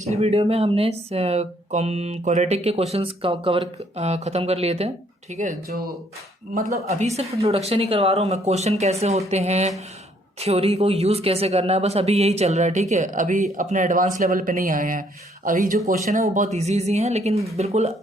पिछली वीडियो में हमने क्वाड्रेटिक के क्वेश्चंस कवर ख़त्म कर लिए थे। ठीक है, जो मतलब अभी सिर्फ इंट्रोडक्शन ही करवा रहा हूँ मैं, क्वेश्चन कैसे होते हैं, थ्योरी को यूज़ कैसे करना है, बस अभी यही चल रहा है। ठीक है, अभी अपने एडवांस लेवल पे नहीं आए हैं। अभी जो क्वेश्चन है वो बहुत इजी इजी हैं, लेकिन बिल्कुल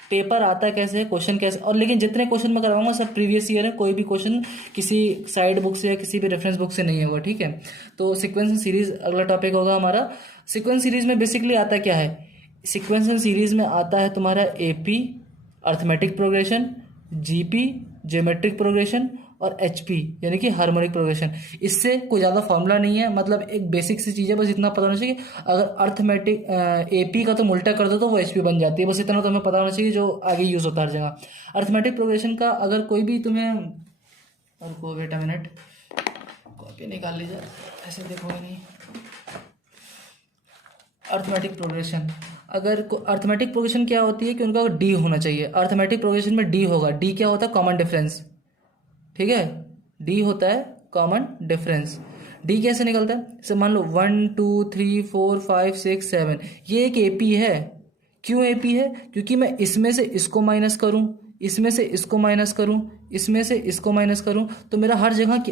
पेपर आता है कैसे, क्वेश्चन कैसे, और लेकिन जितने क्वेश्चन मैं करवाऊंगा सब प्रीवियस ईयर है, कोई भी क्वेश्चन किसी साइड बुक से या किसी भी रेफरेंस बुक से नहीं होगा। ठीक है, तो सीक्वेंस एंड सीरीज अगला टॉपिक होगा हमारा। सीक्वेंस सीरीज में बेसिकली आता क्या है, सीक्वेंस एंड सीरीज में आता है तुम्हारा AP arithmetic progression, GP geometric progression, और एचपी यानी कि हार्मोनिक प्रोग्रेशन। इससे कोई ज़्यादा फॉर्मूला नहीं है, मतलब एक बेसिक सी चीज़ है, बस इतना पता होना चाहिए। अगर अर्थमेटिक एपी का तुम उल्टा कर दो तो वो एचपी बन जाती है, बस इतना तो हमें पता होना चाहिए, जो आगे यूज़ होता है हर जगह। अर्थमेटिक प्रोग्रेशन का अगर कोई भी तुम्हें, और को वेट अ मिनट, कॉपी निकाल लीजिए, ऐसे देखोगे नहीं। अर्थमेटिक प्रोग्रेशन, अगर अर्थमेटिक प्रोग्रेशन क्या होती है कि उनका डी होना चाहिए। अर्थमेटिक प्रोग्रेशन में डी होगा, डी क्या होता है, कॉमन डिफरेंस। ठीक है, डी होता है कॉमन डिफरेंस। डी कैसे निकलता है, जैसे मान लो 1 2 3 4 5 6 7, ये एक एपी है। क्यों एपी है, क्योंकि मैं इसमें से इसको माइनस करूं, इसमें से इसको माइनस करूं, इसमें से इसको माइनस करूं, तो मेरा हर जगह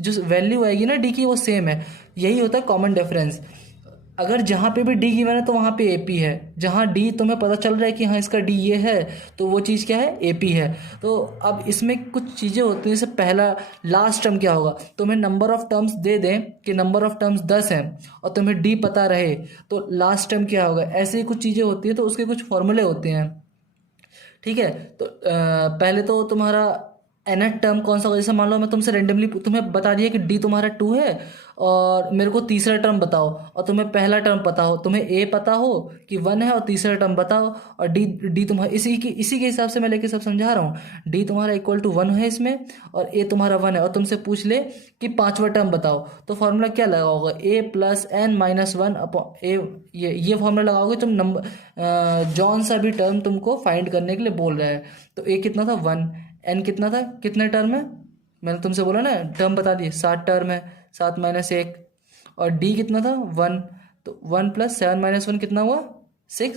जो वैल्यू आएगी ना डी की वो सेम है। यही होता है कॉमन डिफरेंस। अगर जहाँ पे भी डी गिवन है तो वहाँ पे एपी है। जहाँ डी तुम्हें पता चल रहा है कि हाँ इसका डी ये है, तो वो चीज़ क्या है, एपी है। तो अब इसमें कुछ चीज़ें होती हैं, जैसे पहला लास्ट टर्म क्या होगा, तुम्हें नंबर ऑफ टर्म्स दे दें कि नंबर ऑफ टर्म्स 10 हैं और तुम्हें डी पता रहे तो लास्ट टर्म क्या होगा, ऐसे ही कुछ चीज़ें होती हैं, तो उसके कुछ फॉर्मूले होते हैं। ठीक है, तो पहले तो तुम्हारा nth टर्म कौन सा होगा, जैसे मान लो मैं तुमसे रेंडमली तुम्हें बता दिया कि डी तुम्हारा 2 है और मेरे को तीसरा टर्म बताओ, और तुम्हें पहला टर्म पता हो, तुम्हें ए पता हो कि 1 है और तीसरा टर्म बताओ, और डी डी तुम्हारा इसी के हिसाब से मैं लेके सब समझा रहा हूँ। डी तुम्हारा इक्वल टू 1 है इसमें, और ए तुम्हारा 1 है, और तुमसे पूछ ले कि पांचवा टर्म बताओ, तो फॉर्मूला क्या लगाओगे, ए प्लस एन माइनस 1 अपॉन ए। ये फॉर्मूला लगाओगे तुम। नंबर जौन सा भी टर्म तुमको फाइंड करने के लिए बोल रहा है, तो ए कितना था 1, एन कितना था, कितने टर्म है, मैंने तुमसे बोला ना टर्म बता दिए, 7 टर्म है, 7 माइनस 1, और डी कितना था 1, तो 1 प्लस 7 माइनस 1 कितना हुआ 6,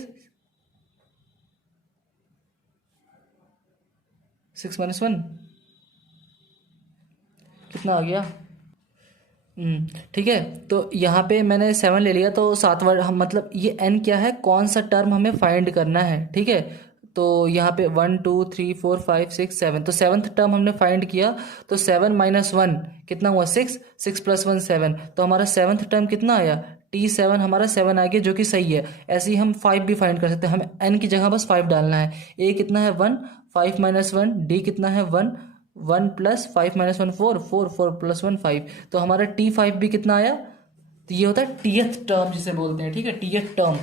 6 माइनस 1 कितना आ गया। ठीक है, तो यहाँ पे मैंने 7 ले लिया, तो 7वां हम मतलब ये n क्या है, कौन सा टर्म हमें फाइंड करना है। ठीक है, तो यहाँ पे 1 2 3 4 5 6 7, तो 7th टर्म हमने फाइंड किया, तो 7 माइनस 1 कितना हुआ 6, 6 प्लस 1 7, तो हमारा 7th टर्म कितना आया, T7 हमारा 7 आ गया, जो कि सही है। ऐसे ही हम 5 भी फाइंड कर सकते हैं, हमें n की जगह बस 5 डालना है। a कितना है 1, 5 माइनस 1, डी कितना है 1, 1 प्लस 5 माइनस 1 4, 4 4 प्लस 1 5, तो हमारा T5 भी कितना आया, तो ये होता है टीएथ टर्म जिसे बोलते हैं। ठीक है, टीएथ टर्म,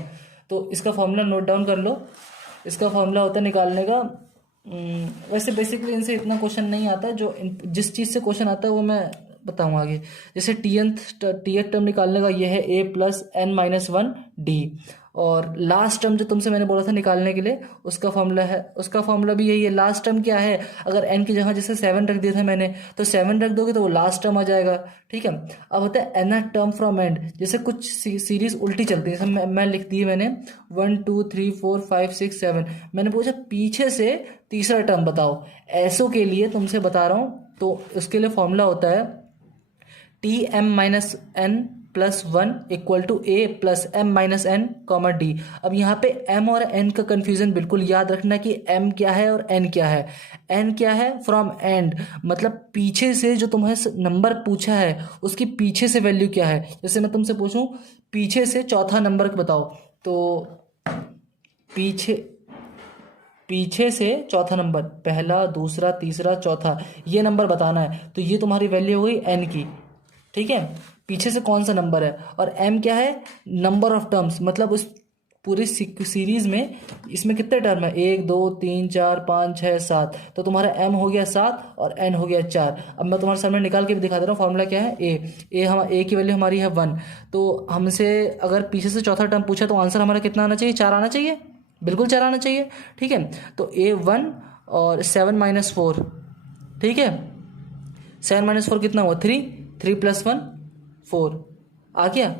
तो इसका फॉर्मूला नोट डाउन कर लो। इसका फॉर्मूला होता है निकालने का, वैसे बेसिकली इनसे इतना क्वेश्चन नहीं आता, जो जिस चीज़ से क्वेश्चन आता है वो मैं बताऊंगा आगे। जैसे टीएथ टर्म निकालने का ये है ए प्लस एन माइनस 1 डी, और लास्ट टर्म जो तुमसे मैंने बोला था निकालने के लिए, उसका फॉर्मूला है, उसका फॉर्मूला भी यही है। लास्ट टर्म क्या है, अगर एन की जगह जैसे 7 रख दिया था मैंने, तो 7 रख दोगे तो वो लास्ट टर्म आ जाएगा। ठीक है, अब होता है एन टर्म फ्रॉम एंड, जैसे कुछ सीरीज उल्टी चलती है, जैसे मैं लिख दी मैंने 1 2 3 4 5 6 7, मैंने पूछा पीछे से तीसरा टर्म बताओ, ऐसो के लिए तुमसे बता रहा हूँ, तो उसके लिए फॉर्मूला होता है T M minus N plus 1 equal to A plus M minus N comma D. अब यहाँ पे m और n का कंफ्यूजन बिल्कुल याद रखना कि m क्या है और n क्या है। n क्या है, फ्रॉम एंड, मतलब पीछे से जो तुम्हें नंबर पूछा है उसकी पीछे से वैल्यू क्या है। जैसे मैं तुमसे पूछूं पीछे से चौथा नंबर बताओ, तो पीछे से चौथा नंबर, पहला दूसरा तीसरा चौथा, ये नंबर बताना है, तो ये तुम्हारी वैल्यू हो गई n की। ठीक है, पीछे से कौन सा नंबर है, और m क्या है, नंबर ऑफ टर्म्स, मतलब उस पूरी सीरीज में इसमें कितने टर्म है, 1 2 3 4 5 6 7, तो तुम्हारा m हो गया 7 और n हो गया 4। अब मैं तुम्हारे सामने निकाल के भी दिखा दे रहा हूँ, फॉर्मूला क्या है, a की वैल्यू हमारी है 1, तो हमसे अगर पीछे से चौथा टर्म पूछा तो आंसर हमारा कितना आना चाहिए, 4 आना चाहिए, बिल्कुल 4 आना चाहिए। ठीक है, तो a1 और 7 माइनस 4, ठीक है, 7 माइनस 4 कितना हुआ 3, 3 प्लस 1 4 आ गया।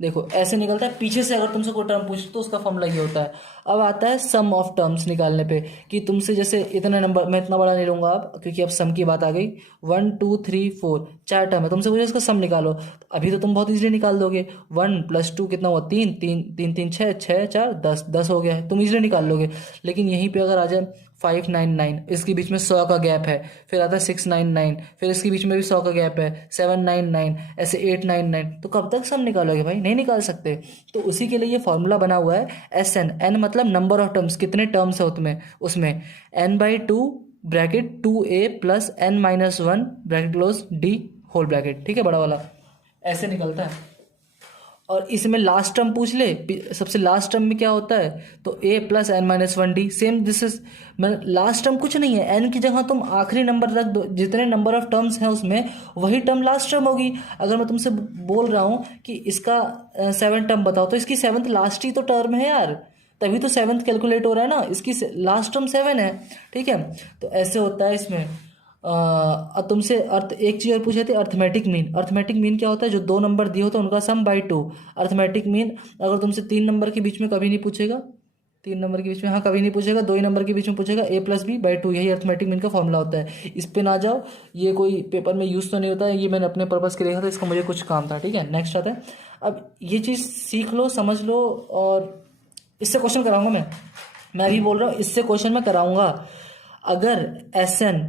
देखो ऐसे निकलता है। पीछे से अगर तुमसे कोई टर्म पूछे तो उसका फॉर्मूला ये होता है। अब आता है सम ऑफ टर्म्स निकालने पे, कि तुमसे जैसे इतने नंबर, मैं इतना बड़ा नहीं लूंगा अब क्योंकि अब सम की बात आ गई। 1 2 3 4 4 टर्म है, तुमसे पूछे इसका सम निकालो, तो अभी तो तुम बहुत इजीली निकाल दोगे। 1 + 2 कितना हुआ, 3 3 3 3 6 6 4 10 10 हो गया है, तुम इजीली निकाल लोगे। लेकिन यहीं पे अगर आ जाए 599, इसके बीच में 100 का गैप है, फिर आता है 699, फिर इसके बीच में भी 100 का गैप है, 799, ऐसे 899, तो कब तक सम निकालोगे भाई, नहीं निकाल सकते। तो उसी के लिए ये फॉर्मूला बना हुआ है SN। एन मतलब नंबर ऑफ टर्म्स, कितने टर्म्स है उसमें उसमें n/2 bracket 2a + n-1 bracket close d whole bracket, ठीक है, बड़ा वाला, ऐसे निकलता है। और इसमें लास्ट टर्म पूछ ले, सबसे लास्ट टर्म में क्या होता है, तो a + n-1 d, same this is, मतलब लास्ट टर्म कुछ नहीं है, n की जगह तुम आखिरी नंबर रख दो, जितने नंबर ऑफ टर्म्स हैं उसमें वही टर्म लास्ट टर्म होगी। अगर मैं तुमसे बोल रहा हूँ कि इसका 7 टर्म बताओ, तो इसकी 7th लास्ट ही तो टर्म है यार, तभी तो 7th कैलकुलेट हो रहा है ना, इसकी लास्ट टर्म 7 है, ठीक है। तो ऐसे होता है इसमें। तुमसे अर्थ एक चीज़ और पूछे थे, अर्थमेटिक मीन। अर्थमेटिक मीन क्या होता है, जो दो नंबर दिए होते हैं उनका सम बाई 2। अर्थमेटिक मीन अगर तुमसे 3 नंबर के बीच में कभी नहीं पूछेगा, 3 नंबर के बीच में, हाँ कभी नहीं पूछेगा, 2 ही नंबर के बीच में पूछेगा, a + b/2, यही अर्थमेटिक मीन का फॉर्मूला होता है। इस पे ना जाओ, ये कोई पेपर में यूज़ तो नहीं होता है, ये मैंने अपने पर्पज़ के लिए लिखा था, इसका मुझे कुछ काम था, ठीक है। नेक्स्ट आता है, अब ये चीज़ सीख लो, समझ लो, और इससे क्वेश्चन कराऊंगा मैं अभी बोल रहा हूँ, इससे क्वेश्चन मैं कराऊंगा। अगर SN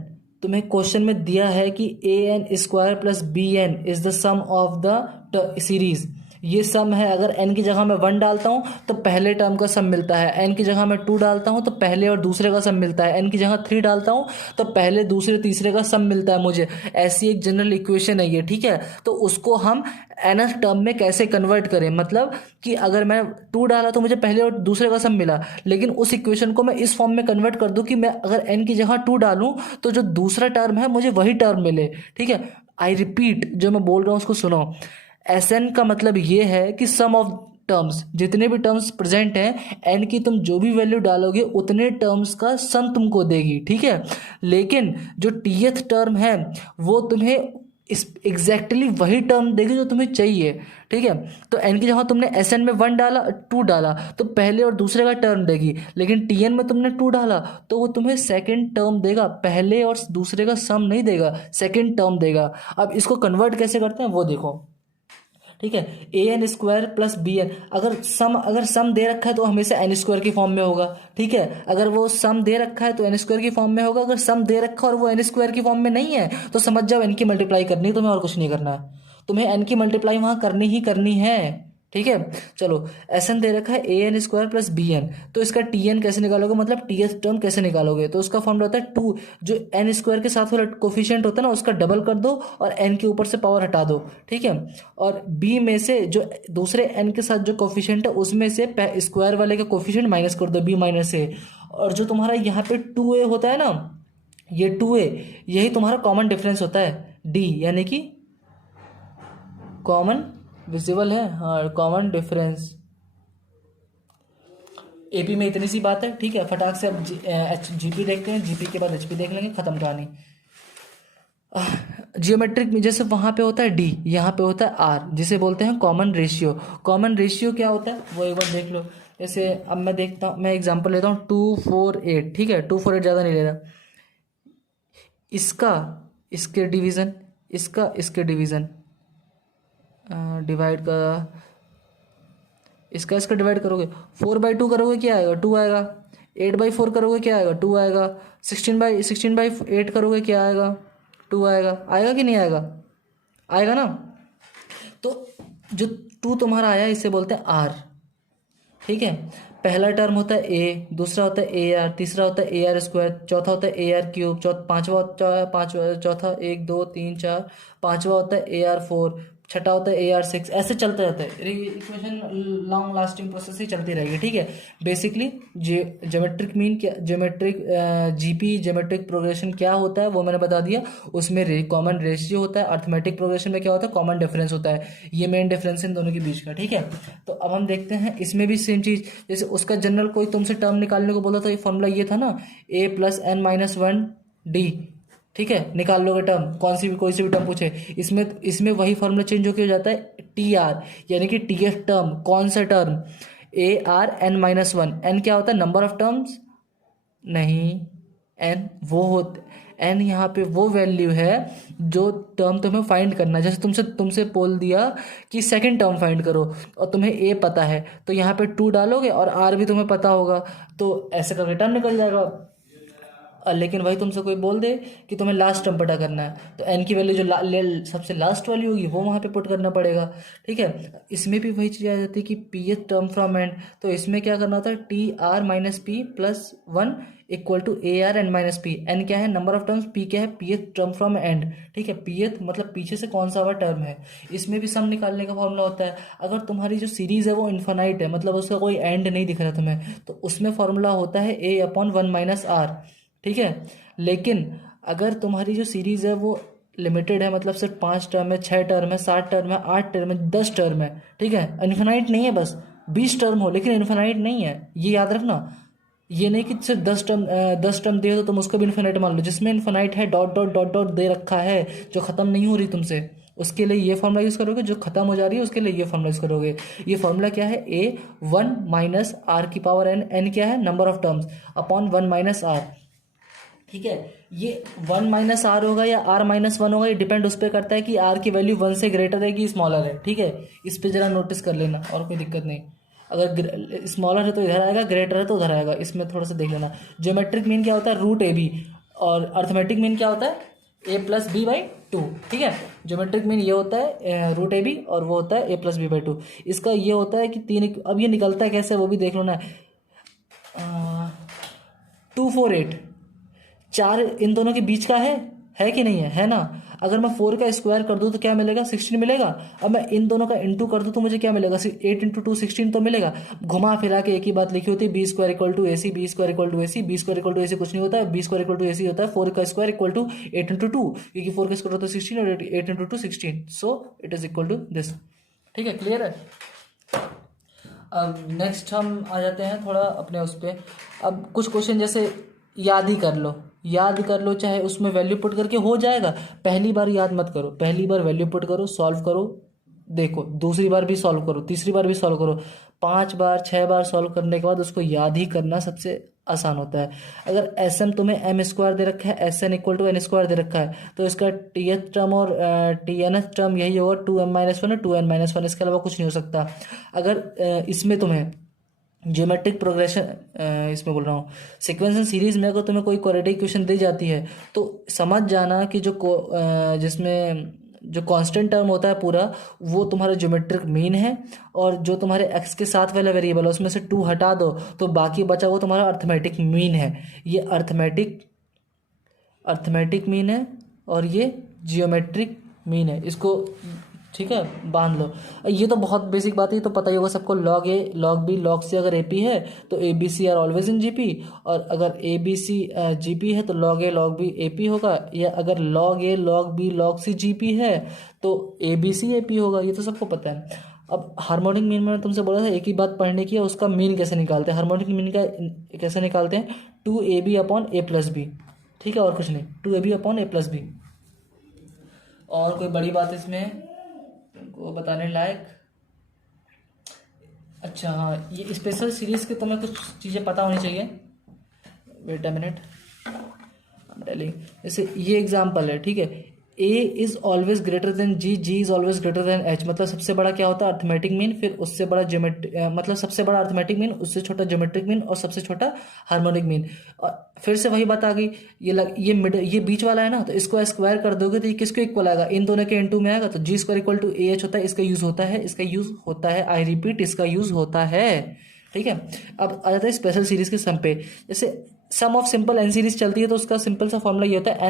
तुम्हें क्वेश्चन में दिया है कि an² + bn is the sum of the series, ये सम है, अगर n की जगह मैं 1 डालता हूँ तो पहले टर्म का सम मिलता है, n की जगह मैं 2 डालता हूँ तो पहले और दूसरे का सम मिलता है, n की जगह 3 डालता हूँ तो पहले दूसरे तीसरे का सम मिलता है मुझे, ऐसी एक जनरल इक्वेशन है ये, ठीक है। तो उसको हम nth टर्म में कैसे कन्वर्ट करें, मतलब कि अगर मैं 2 डाला तो मुझे पहले और दूसरे का सम मिला, लेकिन उस इक्वेशन को मैं इस फॉर्म में कन्वर्ट कर दूं कि मैं अगर n की जगह 2 डालूं तो जो दूसरा टर्म है मुझे वही टर्म मिले, ठीक है। आई रिपीट, जो मैं बोल रहा हूँ उसको सुनो। SN का मतलब ये है कि सम ऑफ टर्म्स, जितने भी टर्म्स प्रेजेंट हैं, एन की तुम जो भी वैल्यू डालोगे उतने टर्म्स का सम तुमको देगी, ठीक है। लेकिन जो टीएथ टर्म है वो तुम्हें इस एग्जैक्टली वही टर्म देगी जो तुम्हें चाहिए, ठीक है। तो एन की जगह तुमने SN में 1 डाला, 2 डाला तो पहले और दूसरे का टर्म देगी, लेकिन TN में तुमने 2 डाला तो वो तुम्हें सेकंड टर्म देगा, पहले और दूसरे का सम नहीं देगा, सेकंड टर्म देगा। अब इसको कन्वर्ट कैसे करते हैं वो देखो, ठीक है। an² + bn, अगर सम दे रखा है तो हमेशा n² की फॉर्म में होगा, ठीक है। अगर वो सम दे रखा है तो n² की फॉर्म में होगा, अगर सम दे रखा है और वो n² की फॉर्म में नहीं है तो समझ जाओ n की मल्टीप्लाई करनी है तुम्हें, और कुछ नहीं करना है, तुम्हें n की मल्टीप्लाई वहां करनी ही करनी है, ठीक है। चलो SN दे रखा है an² + bn, तो इसका TN कैसे निकालोगे, मतलब TH टर्म कैसे निकालोगे, तो उसका फॉर्मूला होता है 2, जो n² के साथ वाला कोफिशिएंट होता है ना उसका डबल कर दो और n के ऊपर से पावर हटा दो, ठीक है। और b में से जो दूसरे n के साथ जो कोफिशिएंट है उसमें से स्क्वायर वाले का कोफिशिएंट माइनस कर दो, b - a, और जो तुम्हारा यहाँ पे 2a होता है ना, ये 2a यही तुम्हारा कॉमन डिफरेंस होता है, d यानी कि कॉमन विजिबल है, हाँ कॉमन डिफरेंस। एपी में इतनी सी बात है, ठीक है। फटाक से अब जीपी देखते हैं, जीपी के बाद एचपी देख लेंगे, खत्म कहानी। जियोमेट्रिक में जैसे वहां पे होता है डी, यहाँ पे होता है आर, जिसे बोलते हैं कॉमन रेशियो। कॉमन रेशियो क्या होता है वो एक बार देख लो। जैसे अब मैं देखता हूँ, मैं एग्जांपल लेता हूँ 248, ठीक है, 248 ज़्यादा नहीं ले रहा, इसका इसके डिवीज़न, इसका इसके डिवीज़न, डिवाइड का इसका डिवाइड करोगे, 4/2 करोगे क्या आएगा, 2 आएगा। 8/4 करोगे क्या आएगा, 2 आएगा। 16/8 करोगे क्या आएगा, 2 आएगा। आएगा कि नहीं आएगा, आएगा ना। तो जो 2 तुम्हारा आया इसे बोलते हैं आर, ठीक है। पहला टर्म होता है ए, दूसरा होता है ए आर, तीसरा होता है AR², चौथा होता है AR³, चौथा 1 2 3 4, पांचवा होता है AR4, छठा होता है AR6, ऐसे चलते रहते हैं। इक्वेशन लॉन्ग लास्टिंग प्रोसेस ही चलती रहेगी, ठीक है। बेसिकली ज्योमेट्रिक मीन क्या, ज्योमेट्रिक जीपी ज्योमेट्रिक प्रोग्रेशन क्या होता है वो मैंने बता दिया। उसमें कॉमन रेशियो होता है, अर्थमेटिक प्रोग्रेशन में क्या होता है, कॉमन डिफरेंस होता है। ये मेन डिफरेंस है इन दोनों के बीच का, ठीक है। तो अब हम देखते हैं इसमें भी सेम चीज़, जैसे उसका जनरल कोई तुमसे टर्म निकालने को बोला तो ये फॉर्मूला ये था ना, a + n - 1 d, ठीक है, निकाल लोगे टर्म, कोई सी भी टर्म पूछे, इसमें इसमें वही फॉर्मूला चेंज होकर हो जाता है टी आर, यानी कि टी एफ टर्म, कौन सा term, A R N minus one. N क्या होता है, नंबर ऑफ टर्म्स, नहीं, एन वो होते, एन यहाँ पे वो वैल्यू है जो टर्म तुम्हें फाइंड करना है। जैसे तुमसे तुमसे बोल दिया कि सेकंड टर्म फाइंड करो और तुम्हें ए पता है, तो यहाँ पे टू डालोगे और आर भी तुम्हें पता होगा, तो ऐसे करके टर्म निकल जाएगा। लेकिन वही तुमसे कोई बोल दे कि तुम्हें लास्ट टर्म पता करना है, तो एन की वैल्यू जो सबसे लास्ट वाली होगी वो वहाँ पे पुट करना पड़ेगा। ठीक है, इसमें भी वही चीज़ आ जाती है कि P th term from and, तो इसमें क्या करना होता है, T R minus P plus one equal to A R N minus P. N क्या है, नंबर ऑफ टर्म्स, पी क्या है, P th term from and. ठीक है, पी एथ मतलब पीछे से कौन सा हुआ टर्म है। इसमें भी सम निकालने का फॉर्मूला होता है। अगर तुम्हारी जो सीरीज है वो इन्फिनाइट है, मतलब उसका कोई एंड नहीं दिख रहा तुम्हें, तो उसमें फॉर्मूला होता है ए अपॉन वन माइनस आर। ठीक है, लेकिन अगर तुम्हारी जो सीरीज है वो लिमिटेड है, मतलब सिर्फ 5 टर्म है, 6 टर्म है, 7 टर्म है, 8 टर्म है, 10 टर्म है, ठीक है, इन्फिनाइट नहीं है, बस 20 टर्म हो लेकिन इन्फिनाइट नहीं है, ये याद रखना। ये नहीं कि सिर्फ 10 टर्म दे तो तुम उसको भी इन्फिनाइट मान लो। जिसमें इन्फिनाइट है, डॉट डॉट डॉट डॉट दे रखा है, जो खत्म नहीं हो रही तुमसे, उसके लिए ये फॉर्मूला यूज करोगे, जो खत्म हो जा रही है उसके लिए ये फॉर्मूला यूज करोगे। ये फॉर्मूला क्या है, ए वन माइनस आर की पावर एन, एन क्या है, number of terms, upon one minus R. ठीक है, ये वन माइनस आर होगा या आर माइनस वन होगा, ये डिपेंड उस पर करता है कि आर की वैल्यू वन से ग्रेटर है कि स्मॉलर है। ठीक है, इस पे जरा नोटिस कर लेना, और कोई दिक्कत नहीं। अगर स्मॉलर है तो इधर आएगा, ग्रेटर है तो उधर आएगा, इसमें थोड़ा सा देख लेना। ज्योमेट्रिक मीन क्या होता है, रूट ए बी, और अर्थमेटिक मीन क्या होता है, ए प्लस बी बाई टू। ठीक है, ज्योमेट्रिक मीन ये होता है रूट ए बी, और वो होता है ए प्लस बी बाई टू। इसका ये होता है कि तीन, अब ये निकलता है कैसे वो भी देख लो ना। 248 4 इन दोनों के बीच का है कि नहीं है ना। अगर मैं 4 का स्क्वायर कर दूं तो क्या मिलेगा, 16 मिलेगा। अब मैं इन दोनों का इंटू कर दूं तो मुझे क्या मिलेगा, 8 इंटू 2 16 तो मिलेगा। घुमा फिरा के एक ही बात लिखी होती है, B square equal to A C, B square equal to A C, B square equal to A C कुछ नहीं होता है, B square equal to A C होता है 4 का स्क्वायर इक्वल टू 8 इंटू 2, क्योंकि 4 का स्क्वायर होता है 16 और 8 into 2 16, so it is equal to this. ठीक है, क्लियर है। अब नेक्स्ट हम आ जाते हैं थोड़ा अपने उस पर। अब कुछ क्वेश्चन जैसे याद ही कर लो, याद कर लो, चाहे उसमें वैल्यू पुट करके हो जाएगा। पहली बार याद मत करो, पहली बार वैल्यू पुट करो, सॉल्व करो, देखो दूसरी बार भी सॉल्व करो, तीसरी बार भी सॉल्व करो, 5 बार 6 बार सॉल्व करने के बाद उसको याद ही करना सबसे आसान होता है। अगर एस एम तुम्हें एम स्क्वायर दे रखा है, S N equal to N square दे रखा है, तो इसका टी एथ टर्म और टी एन एथ टर्म यही होगा, 2m माइनस वन और 2n माइनस वन, इसके अलावा कुछ नहीं हो सकता। अगर इसमें तुम्हें ज्योमेट्रिक प्रोग्रेशन, इसमें बोल रहा हूँ सीक्वेंस एंड सीरीज में, अगर तुम्हें कोई क्वाड्रेटिक इक्वेशन दी जाती है तो समझ जाना कि जिसमें जो कांस्टेंट टर्म होता है पूरा, वो तुम्हारा ज्योमेट्रिक मीन है, और जो तुम्हारे एक्स के साथ वाला वेरिएबल है उसमें से 2 हटा दो तो बाकी बचा वो तुम्हारा अर्थमेटिक मीन है। ये अर्थमेटिक मीन है और ये जियोमेट्रिक मीन है, इसको ठीक है बांध लो। ये तो बहुत बेसिक बात है, ये तो पता ही होगा सबको, log A log B log C अगर एपी है तो A B C are always in GP, और अगर ए बी सी जीपी है तो log A log B AP होगा, या अगर log A log B log C GP है तो ए बी सी एपी होगा, ये तो सबको पता है। अब हार्मोनिक मीन में तुमसे बोला था एक ही बात पढ़ने की है, उसका मीन कैसे निकालते हैं, हार्मोनिक मीन का कैसे निकालते हैं, 2ab अपॉन ए प्लस बी। ठीक है, और कुछ नहीं, 2ab अपॉन ए प्लस बी। और कोई बड़ी बात इसमें को बताने लायक, अच्छा हाँ, ये स्पेशल सीरीज के तुम्हें कुछ चीज़ें पता होनी चाहिए। वेट अ मिनट, जैसे ये एग्जांपल है, ठीक है, A is always greater than G, G is always greater than H, मतलब सबसे बड़ा क्या होता है, अर्थमेटिक मीन, फिर उससे बड़ा मतलब सबसे बड़ा अर्थमेटिक मीन, उससे छोटा ज्योमेट्रिक मीन, और सबसे छोटा हार्मोनिक मीन। और फिर से वही बात आ गई, ये बीच वाला है ना, तो इसको स्क्वायर कर दोगे तो ये किसको इक्वल आएगा, इन दोनों के इनटू में आएगा, तो G square equal to A H होता है, इसका यूज होता है, आई रिपीट, इसका यूज होता है। ठीक है, अब आ जाता है स्पेशल सीरीज के सम पे। जैसे सम ऑफ सिंपल एन सीरीज चलती है तो उसका सिंपल सा फॉर्मूला ये होता है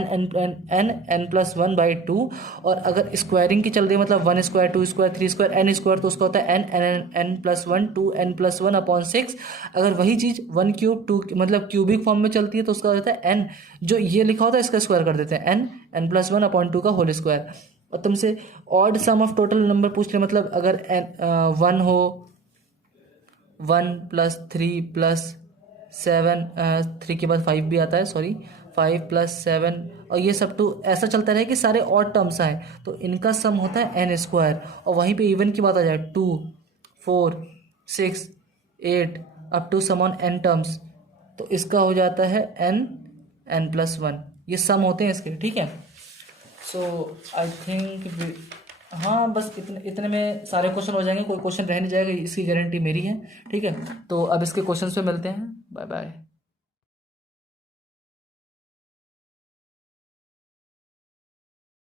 N plus one by two, और अगर स्क्वायरिंग की चल रही है मतलब 1 square 2 square 3 square N square, तो उसका होता है N plus one 2n plus one upon 6। अगर वही चीज़ 1 क्यूब 2 मतलब क्यूबिक फॉर्म में चलती है तो उसका होता है एन, जो ये लिखा होता है इसका स्क्वायर कर देते हैं, एन प्लस वन अपॉन 2 का होल स्क्वायर। और तुमसे odd sum of total number पूछ ले, मतलब अगर वन हो, 1 प्लस 3 प्लस 7, 3 के बाद 5 भी आता है, सॉरी 5 + 7 और ये सब टू ऐसा चलता रहे कि सारे ऑड टर्म्स आए, तो इनका सम होता है n²। और वहीं पे इवन की बात आ जाए 2 4 6 8 up to sum on n terms, तो इसका हो जाता है n+1। ये सम होते हैं इसके, ठीक है। सो आई थिंक हाँ बस इतने इतने में सारे क्वेश्चन हो जाएंगे, कोई क्वेश्चन रह नहीं जाएगा, इसकी गारंटी मेरी है, ठीक है। तो अब इसके क्वेश्चन पे मिलते हैं, बाय बाय।